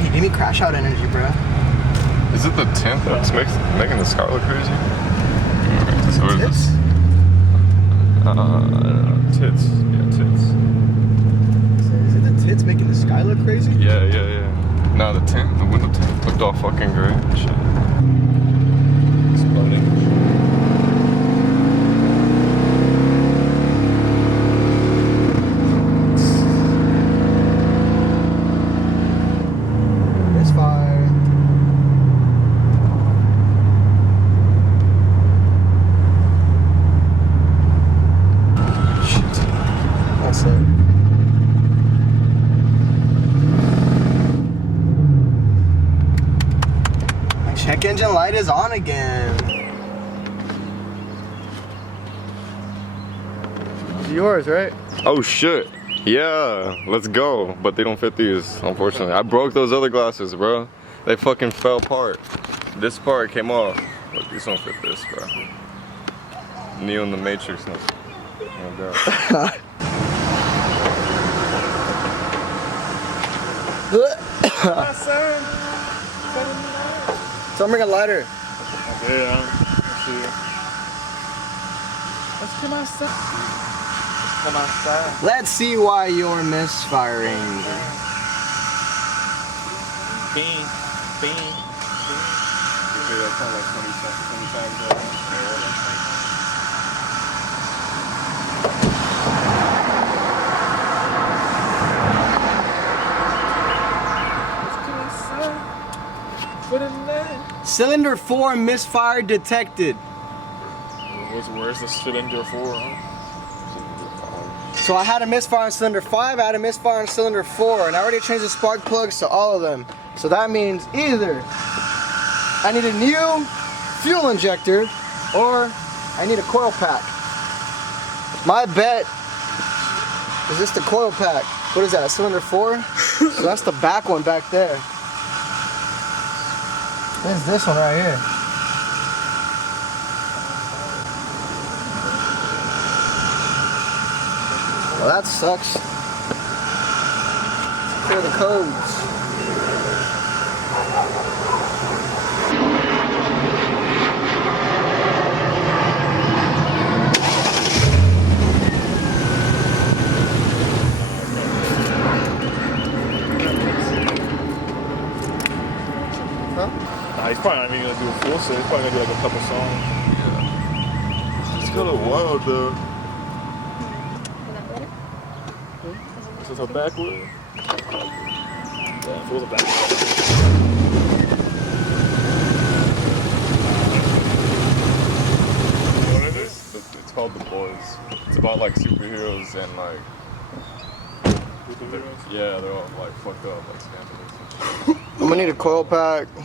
Man, he gave me crash out energy, bro. Is it the tint that's making the scar look crazy? Alright, so what is this? I don't know. Tits. Yeah, tits. Is it the tits making the sky look crazy? Yeah. No, the tint, the window tint looked all fucking gray and shit. Exploding. Misfire. Shit. That's it. My check engine light is on again. It's yours, right? Oh shit. Yeah, let's go. But they don't fit these, unfortunately. I broke those other glasses, bro. They fucking fell apart. This part came off. Look, these don't fit this, bro. Neo in the Matrix. No. Oh god. So I'm bringing a lighter. Yeah, let's see. Let's come outside. Come outside. Let's see why you're misfiring. Bean. Okay, that's not like 20 times What in there? Cylinder 4 misfire detected. Where's the cylinder for? Huh? So I had a misfire on cylinder 5, I had a misfire on cylinder 4, and I already changed the spark plugs to all of them. So that means either I need a new fuel injector or I need a coil pack. My bet is this the coil pack. What is that, cylinder 4? So that's the back one back there. There's this one right here. Well, that sucks. Clear the codes. Nah, he's probably not even gonna do a full set. He's probably gonna do like a couple songs. Yeah. It's kind of wild though. Is this a backwood? Yeah, full of backwood. What is this? It's called The Boys. It's about like superheroes and like, yeah, they're all like fucked up, like scandalous. I'm gonna need a coil pack. Oh,